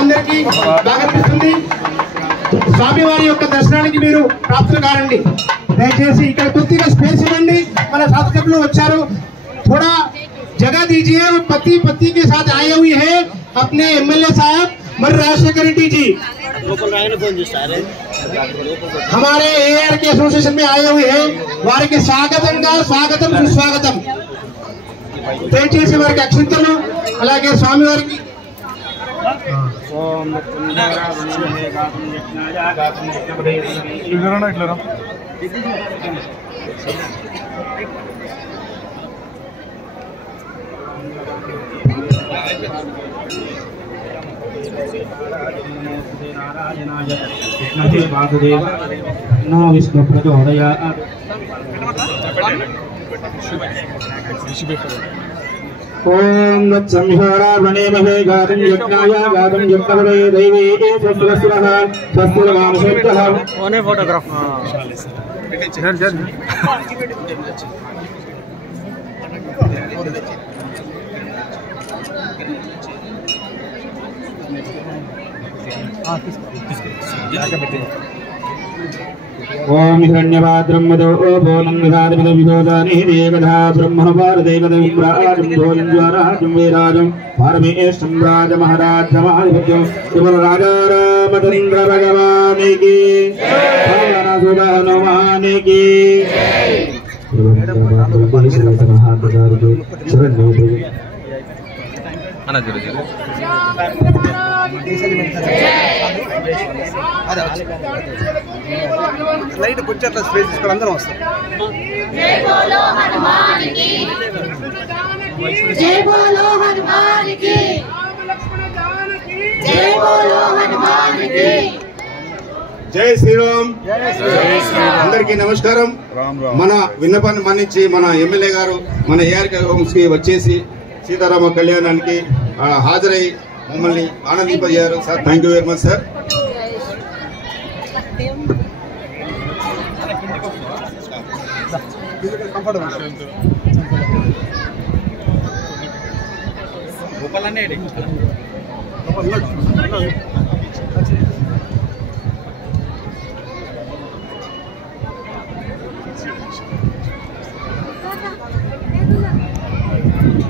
అందరికీ బాగా అనిపిస్తుంది. స్వామివారి యొక్క దర్శనానికి మీరు ప్రాప్తులు కారండి. దయచేసి ఇక్కడ కొద్దిగా స్పేస్ ఇవ్వండి. మన శాసకులు వచ్చారు, थोड़ा जगह दीजिए. पति पत्नी के साथ आए हुए हैं अपने एमएलए साहब मर्र राजशेखर रेड्डी जी, हमारे एआर के एसोसिएशन में आए हुए हैं. वाరికి స్వాగతంగా స్వాగతం సుస్వాగతం. దయచేసి వారికి అక్షింతలు అలాగే స్వామివారికి नो विष्णु प्रचोदयात्. ओम नत्संहारावणे महे गातं यज्ञाय गातं यज्ञपदे दैवे स्वस्तिरः स्वस्तिर्वामशब्दः. ओने फोटोग्राफ जर ओम हिरण्यपात्रं मदो बोलं विधातमिदं विधोदाने देवधा ब्रह्मवारदेवदं प्राजं भोजं ज्वाराजं वेराजं पारमेष्ठं राजमहाराजमाधिपत्यं शिवराजा रामचंद्र भगवान की हनुमान की లైట్ కొంచెం అట్లా స్పేస్ తీసుకొని అందరం వస్తాం. జై బోలో హనుమాన్ కి, జై బోలో హనుమాన్ కి, జై బోలో హనుమాన్ కి. జై శ్రీరామ్. అందరికీ నమస్కారం. మన విన్నపాన్ని మన్నించి మన ఎమ్మెల్యే గారు మన ఏఆర్ హోమ్స్ కి వచ్చేసి సీతారామ కళ్యాణానికి హాజరై మమ్మల్ని ఆనందింపజేయారు sir. Thank you very much sir.